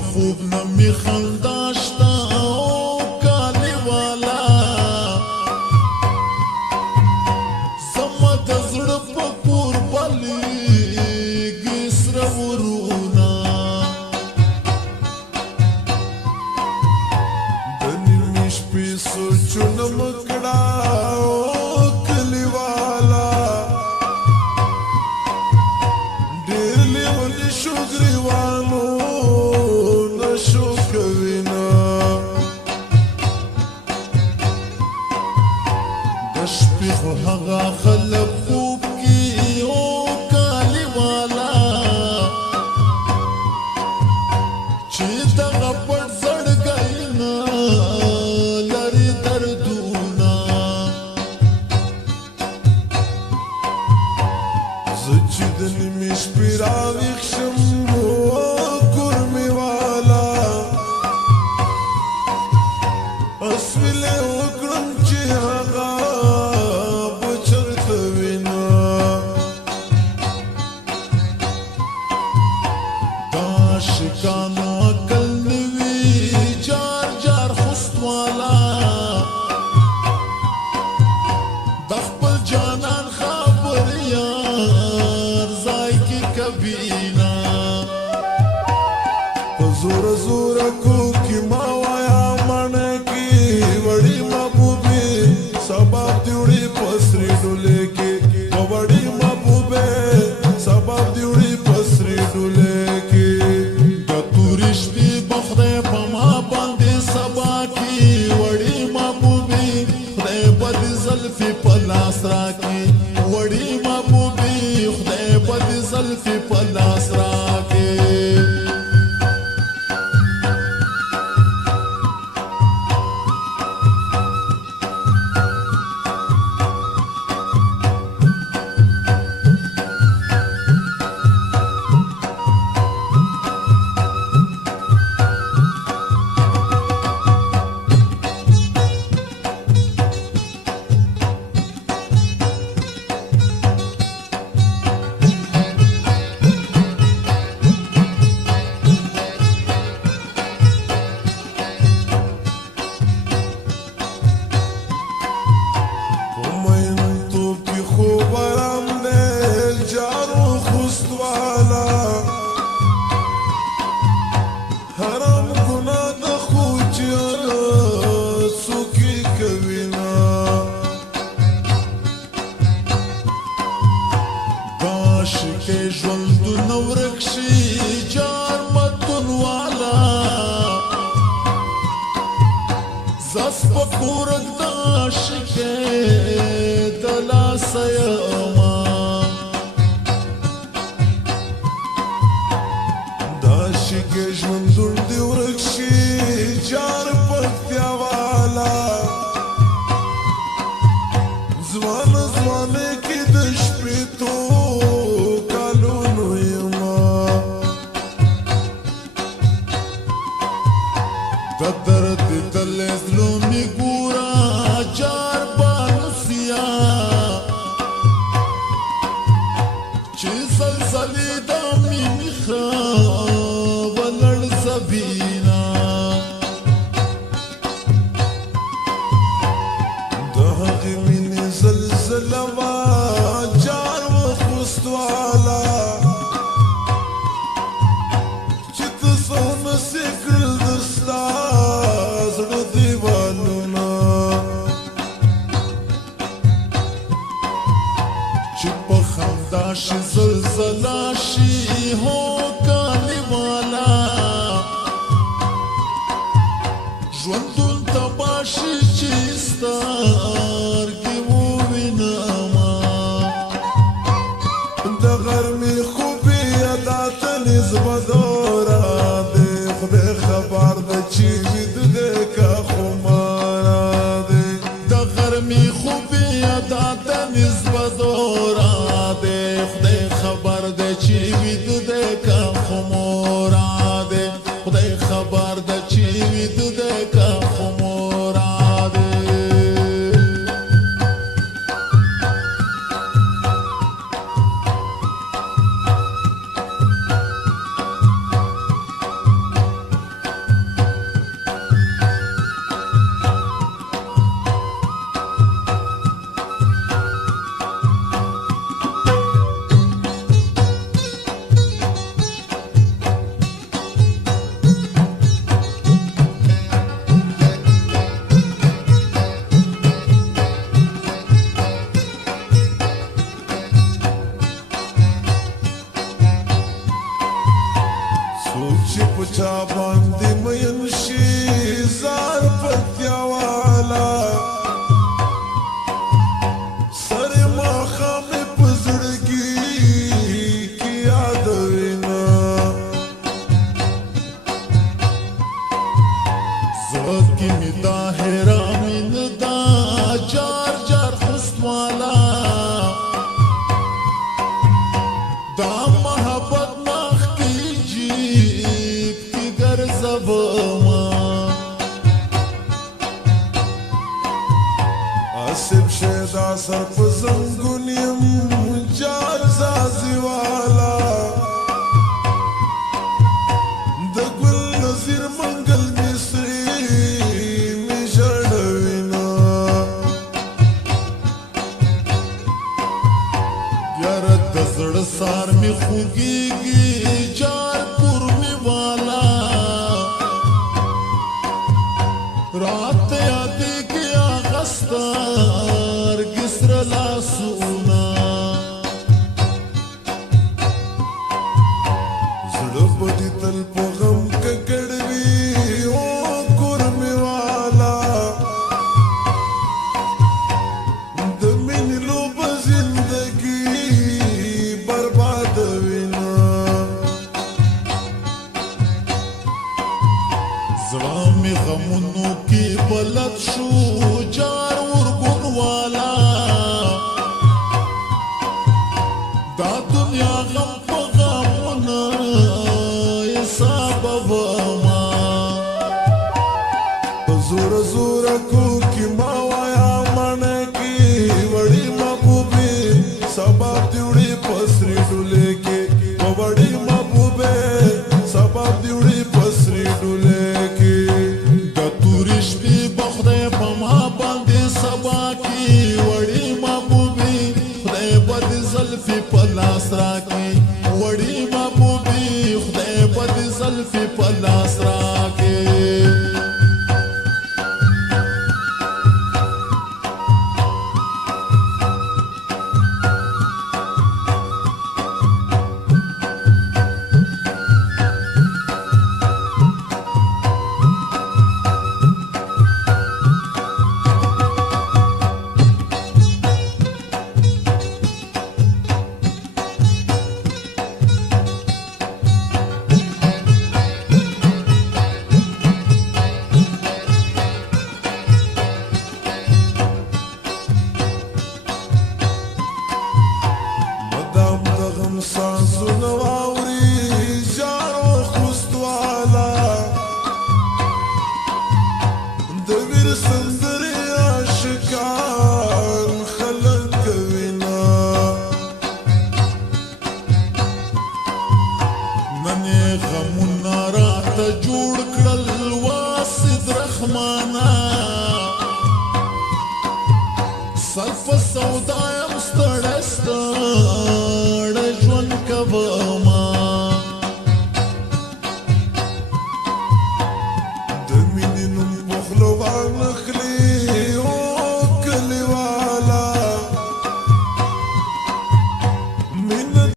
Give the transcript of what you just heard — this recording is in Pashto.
خوب نمی خنداشتا او کالی والا زما د زړه په کور بلیږي سره ورونه د نیمې شپې سوچونه مه کړه او کلي والا ډېر لیوني شو ګریوانو نشو کوینه د شپې خو هغه خلک خوب کې او کالي والا چې دغه پټ زړګی نه لري دردونه زه چې د نیمې شپې راویښ شم اسویلې وکړم چې هغه به چېرته وینه دا عاشقانو عقل نه وي جار جار خوست والا د خپل جانان خبر یار ځای کې کبینه په زوره زوره کوکي ما وایا سبب دیوڑی پسری ڈولے کے بڑی محبوبے سبب دیوڑی پسری ڈولے کے گتوری شپی بخدے پما باندے سبا کی وڑی محبوبی خدے بد زلفی پلاس راکی وڑی محبوبی خدے بد زلفی پلاس راکی حرام گناه د خوچر سوکی کوینا عاشق ژوندونه ورک شي جار متون والا زس په کورک د عاشق د لاسه یما عاشق ژوندون دی ورک شي جار پکتیا والا ځوانه ځوانه کې د شپې تو کالونو یما د درد تلې زلمي ګورا جار بانسیا چې زلزلې د مینې بینا دهغی مینی زلزله وا جار و خوست والا چې ته څونه سکل دستا زړه دیوالونه چې په خندا شي زلزله شي هو کالي والا ژوندون تباشي چې سترګې ووینما د غرمې خوبې ادا ته نسبدوره دی خدای خبر ده چې ویده دی که خماره دی د غرمې خوبې ادا ته نسبدوره دی خدای خبر ده چې ویده دی که خماره دی خدای خبر ده چې ویده دی که پچا باندې مین شي زار پتیا والا سر ماخام پزړګي کی یاد وینا زکی می طاهرا من دا جار جار حسن والا دا محبت مخ کی جیب کی گرزب ما آسف شیدا سر پزنگونیم جار زازی والا دا گل نظیر منگل مصری می جڑوینا یارد دزڑ سار می خوگیگی جار پورمی والا رات یادی کیا غستار گسر لاسونا زړه بدی تل په غم ککړوي او کورمي والا د مینې لوب زندگی برباد وینا زړه مې غمونو کې بلد شو جار ورګون والا دا دنیا غم په غمونه سبب ما زور زور کو کی ما وایا من کی وړي محبوبي سبب دیوړي پسري ډولې کې وړي محبوبه سبب دیوړي پسري ډولې کې د تورش په بخره په ما باندې سبا کې وړي محبوبي خدای بد زلفي په لاس راکې وړي محبوبي خدای بد زلفي په لاس راکې سازونه واوري جارو خوست والا د ویر سندري عاشقان خلق کوینا منې غمونه راته جوړ کړل واسد رحمانا سلف سودایم ستړی ستړی ژوند کوه